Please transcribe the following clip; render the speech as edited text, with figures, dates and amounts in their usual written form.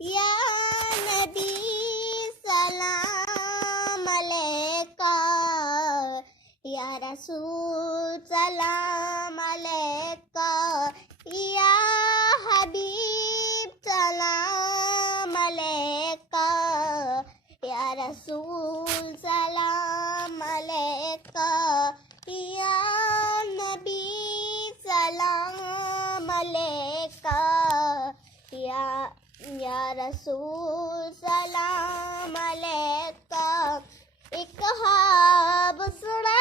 या नबी सलाम अलैका, या रसूल सलाम अलैका, या हबीब सलाम अलैका, या रसूल सलाम अलैका, या नबी सलाम अलैका, या रसूल सलाम अलैका। एक ख्वाब सुना